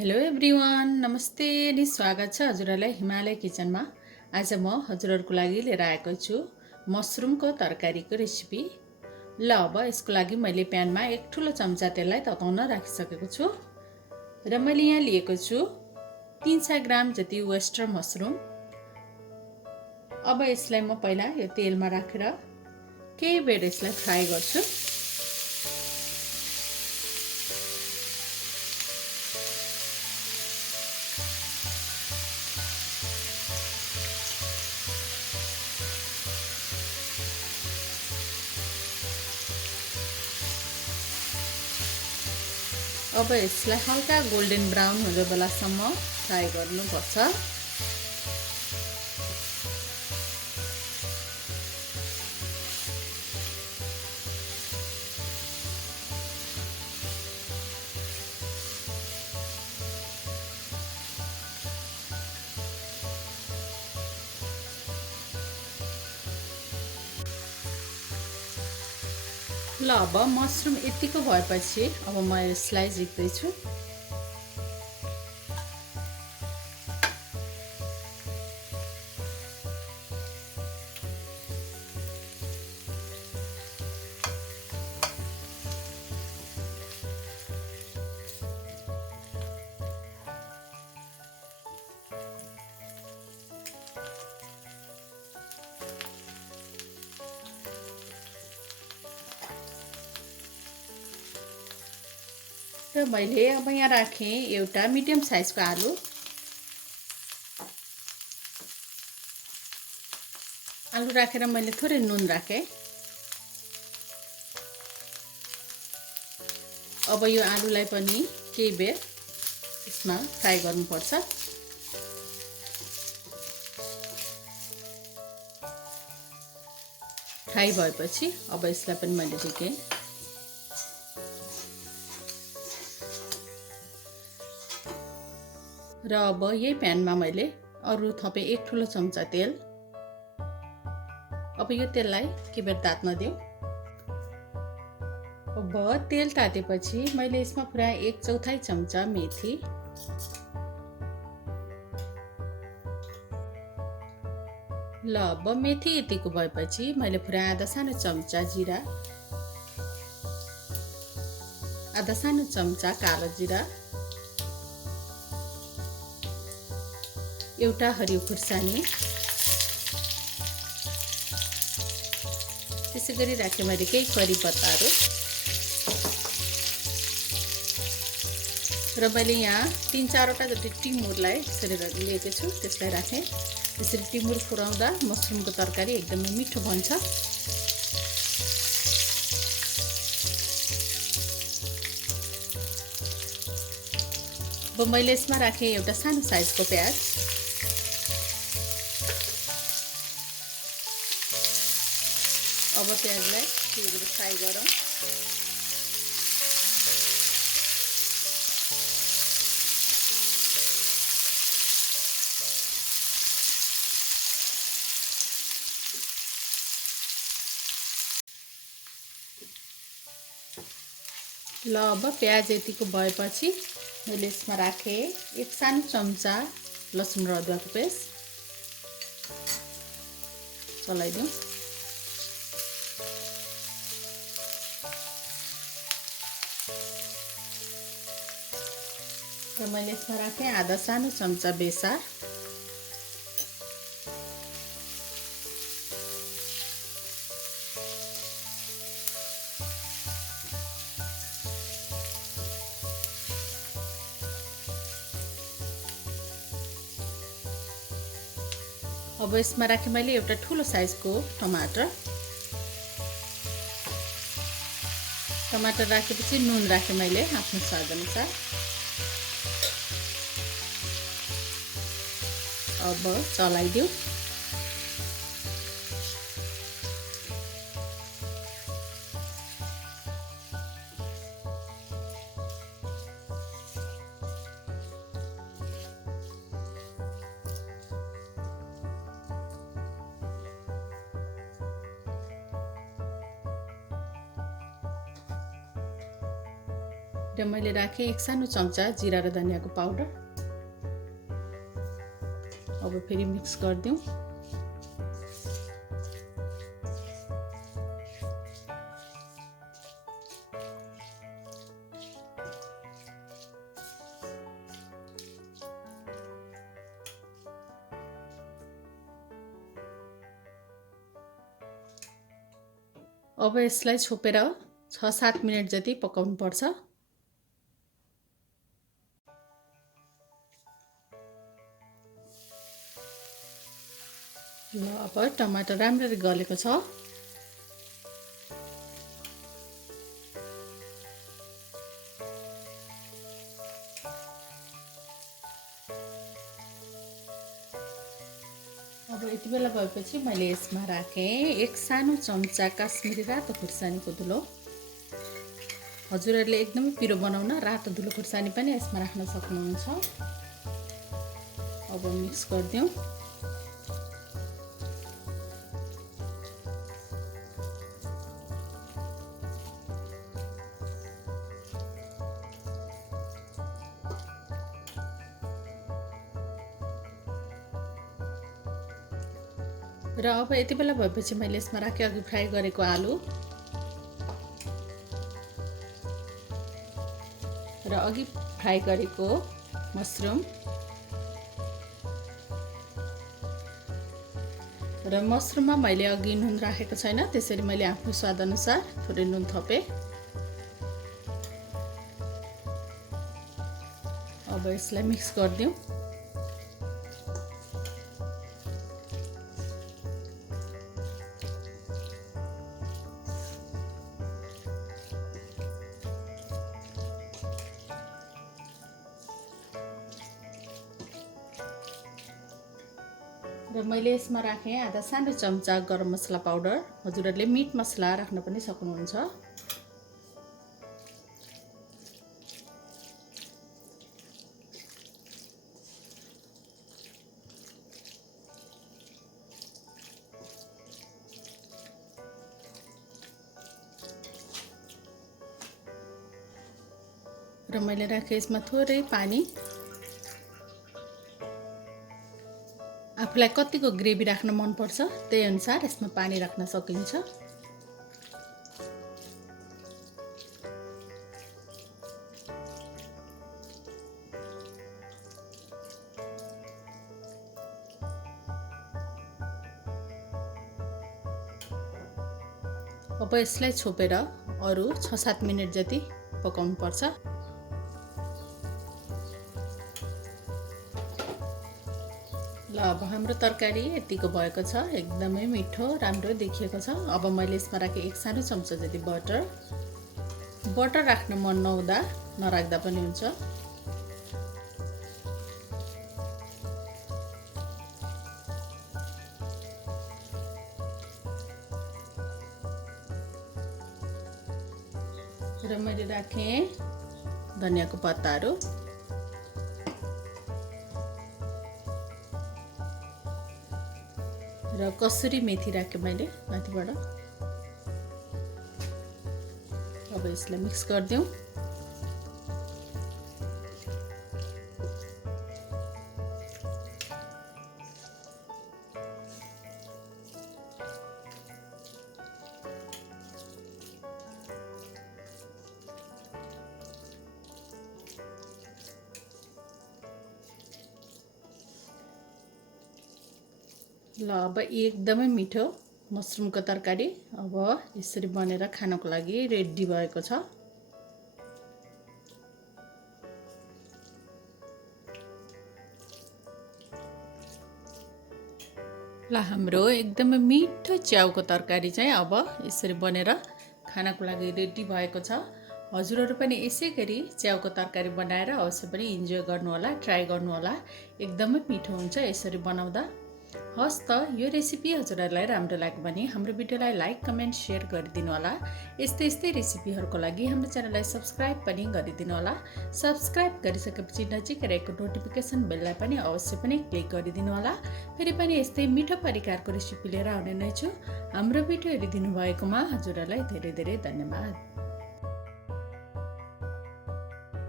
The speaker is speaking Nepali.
हेलो एभ्रिवान, नमस्ते अनि स्वागत छ हजुरहरूलाई हिमालय किचनमा। आज म हजुरहरूको लागि लिएर आएको छु मसरुमको तरकारीको रेसिपी। ल अब यसको लागि मैले प्यानमा एक ठुलो चम्चा तेललाई तताउन राखिसकेको छु र मैले यहाँ लिएको छु 300 ग्राम जति वेस्टर मसरुम। अब यसलाई म पहिला यो तेलमा राखेर केही बेर यसलाई फ्राई गर्छु। अब यसलाई हल्का गोल्डन ब्राउन हुने बेलासम्म फ्राई गर्नुपर्छ। ल अब मसरुम यतिको भएपछि अब म यसलाई झिक्दैछु। र मैले अब यहाँ राखेँ एउटा मिडियम साइजको आलु। आलु राखेर मैले थोरै नुन राखेँ। अब यो आलुलाई पनि केही बेर यसमा फ्राई गर्नुपर्छ। फ्राई भएपछि अब यसलाई पनि मैले झिकेँ। र अब यही प्यानमा मैले अरू थपेँ एक ठुलो चम्चा तेल। अब यो तेललाई केही बेर तात्न दिउँ। अब तेल तातेपछि मैले यसमा पुऱ्याएँ 1/4 चम्चा मेथी। ल अब मेथी यतिको भएपछि मैले पुऱ्याएँ आधा सानो चम्चा जिरा, आधा सानो चम्चा कालो जिरा, एउटा हरियो खुर्सानी, त्यसै गरी राखेँ मैले केही करी पत्ताहरू र मैले यहाँ 3-4वटा जति टिमुरलाई यसरी लिएको छु, त्यसलाई राखेँ। यसरी टिमुर फुराउँदा मसरुमको तरकारी एकदमै मिठो बन्छ। अब मैले यसमा राखेँ एउटा सानो साइजको प्याज। अब प्याजलाई केही बेर फ्राई गरौँ। ल अब प्याज यतिको भएपछि मैले यसमा राखेँ एक सानो चम्चा लसुन र अदुवाको पेस्ट। चलाइदिउँ। र मैले यसमा राखेँ आधा सानो चम्चा बेसार। अब यसमा राखेँ मैले एउटा ठुलो साइजको टमाटर। टमाटर राखेपछि नुन राखेँ मैले आफ्नो स्वादअनुसार। अब चलाइदिउँ। र मैले राखेँ 1 सानो चम्चा जिरा र धनियाको पाउडर। अब फेरि मिक्स गरिदिउँ। अब यसलाई छोपेर 6-7 मिनेट जति पकाउनु पर्छ। ल अब टमाटर राम्ररी गलेको छ। अब यति बेला भएपछि मैले यसमा राखेँ 1 सानो चम्चा काश्मिरी रातो खुर्सानीको धुलो। हजुरहरूले एकदमै पिरो बनाउन रातो धुलो खुर्सानी पनि यसमा राख्न सक्नुहुन्छ। अब मिक्स गरिदिउँ। र अब यति बेला भएपछि मैले यसमा राखेँ अघि फ्राई गरेको आलु र अघि फ्राई गरेको मसरुम र मसरुममा मैले अघि नुन राखेको छैन, त्यसैले मैले आफ्नो स्वाद अनुसार थोरै नुन थपेँ। अब यसलाई मिक्स गरिदिउँ। र मैले यसमा राखेँ आधा सानो चम्चा गरम मसला पाउडर। हजुरहरूले मिट मसला राख्न पनि सक्नुहुन्छ। र मैले राखेँ यसमा थोरै पानी। आफूलाई कतिको ग्रेभी राख्न मन पर्छ त्यही अनुसार यसमा पानी राख्न सकिन्छ। अब यसलाई छोपेर अरु 6-7 मिनेट जति पकाउनु पर्छ। ल अब हाम्रो तरकारी यतिको भएको छ। एकदमै मिठो राम्रो देखिएको छ। अब मैले यसमा राखेँ 1 सानो चम्चा जति बटर। बटर राख्न मन नहुँदा नराख्दा पनि हुन्छ। र मैले राखेँ धनियाको पत्ताहरू र कसुरी मेथी राखेँ मैले माथिबाट। अब यसलाई मिक्स गरिदिउँ। ल अब एकदमै मिठो मसरुमको तरकारी अब यसरी बनेर खानको लागि रेडी भएको छ। ल हाम्रो एकदमै मिठो च्याउको तरकारी चाहिँ अब यसरी बनेर खानको लागि रेडी भएको छ। हजुरहरू पनि यसै गरी च्याउको तरकारी बनाएर अवश्य पनि इन्जोय गर्नुहोला, ट्राई गर्नुहोला। एकदमै मिठो हुन्छ यसरी बनाउँदा। हस् त यो रेसिपी हजुरहरूलाई राम्रो लाग्यो भने हाम्रो भिडियोलाई लाइक, कमेन्ट, सेयर गरिदिनु होला। यस्तै रेसिपीहरूको लागि हाम्रो च्यानललाई सब्स्क्राइब पनि गरिदिनु होला। सब्स्क्राइब गरिसकेपछि नजिकै रहेको नोटिफिकेसन बेललाई पनि अवश्य पनि क्लिक गरिदिनु होला। फेरि पनि यस्तै मिठो परिकारको रेसिपी लिएर आउने नै छु। हाम्रो भिडियो हेरिदिनु भएकोमा हजुरहरूलाई धेरै धेरै धन्यवाद।